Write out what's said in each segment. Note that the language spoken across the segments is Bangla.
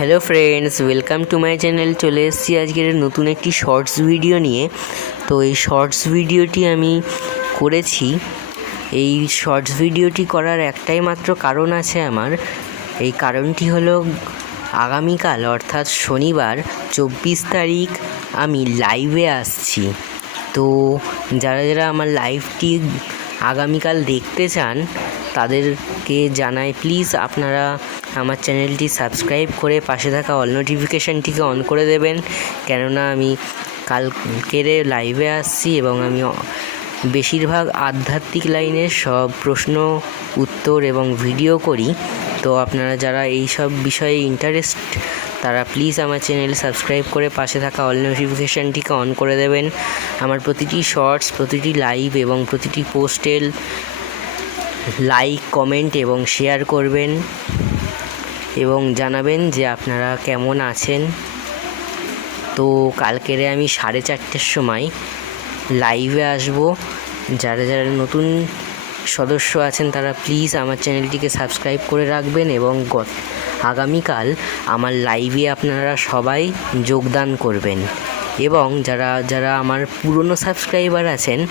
Hello friends, welcome to my channel. চলে এসেছি আজকের নতুন একটি শর্টস ভিডিও নিয়ে। তো এই শর্টস ভিডিওটি আমি করেছি। এই শর্টস ভিডিওটি করার একটাই মাত্র কারণ আছে আমার। এই কারণটি হলো, আগামীকাল, অর্থাৎ শনিবার, চব্বিশ তারিখ, আমি লাইভে আসছি। তো যারা যারা আমার লাইভটি আগামীকাল দেখতে চান তাদেরকে জানাই প্লিজ আপনারা আমার চ্যানেলটি সাবস্ক্রাইব করে পাশে থাকা অল নোটিফিকেশানটিকে অন করে দেবেন। কেননা আমি কালকের লাইভে আসছি এবং আমি বেশিরভাগ আধ্যাত্মিক লাইনের সব প্রশ্ন, উত্তর এবং ভিডিও করি। তো আপনারা যারা এই সব বিষয়ে ইন্টারেস্ট তারা প্লিজ আমার চ্যানেল সাবস্ক্রাইব করে পাশে থাকা অল নোটিফিকেশানটিকে অন করে দেবেন। আমার প্রতিটি শর্টস প্রতিটি লাইভ এবং প্রতিটি পোস্টের লাইক কমেন্ট এবং শেয়ার করবেন এবং জানাবেন যে আপনারা কেমন আছেন। তো কালকেরে আমি সাড়ে চারটের সময় লাইভে আসব। যারা যারা নতুন সদস্য আছেন, তারা প্লিজ আমার চ্যানেলটিকে সাবস্ক্রাইব করে রাখবেন এবং গত আগামীকাল আমার লাইভে আপনারা সবাই যোগদান করবেন। এবং যারা যারা আমার পুরনো সাবস্ক্রাইবার আছেন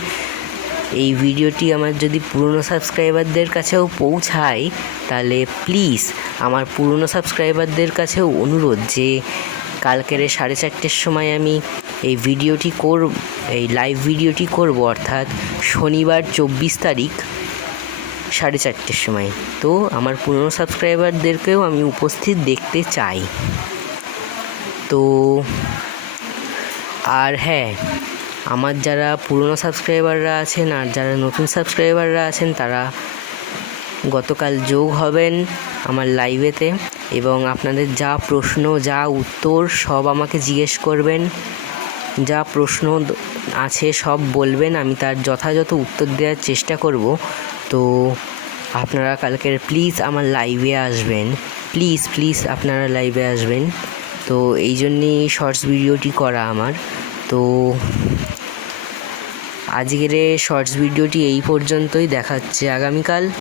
এই ভিডিওটি আমার যদি পুরনো সাবস্ক্রাইবারদের কাছেও পৌঁছায়, তাহলে প্লিজ আমার পুরনো সাবস্ক্রাইবারদের কাছেও অনুরোধ যে কালকের সাড়ে চারটের সময় আমি এই ভিডিওটি কর, এই লাইভ ভিডিওটি করব, অর্থাৎ শনিবার চব্বিশ তারিখ সাড়ে চারটের সময়। তো আমার পুরনো সাবস্ক্রাইবারদেরকেও আমি উপস্থিত দেখতে চাই। তো, আর হ্যাঁ আমার যারা পুরনো সাবস্ক্রাইবাররা আছেন আর যারা নতুন সাবস্ক্রাইবাররা আছেন, তারা গতকাল যোগ হবেন আমার লাইভেতে এবং আপনাদের যা প্রশ্ন, যা উত্তর সব আমাকে জিজ্ঞেস করবেন। যা প্রশ্ন আছে সব বলবেন, আমি তার যথাযথ উত্তর দেওয়ার চেষ্টা করব। তো আপনারা কালকের প্লিজ আমার লাইভে আসবেন। প্লিজ প্লিজ আপনারা লাইভে আসবেন। তো এই জন্যেই শর্টস ভিডিওটি করা আমার। তো আজকের শর্টস ভিডিওটি এই পর্যন্তই দেখা হচ্ছে আগামীকাল।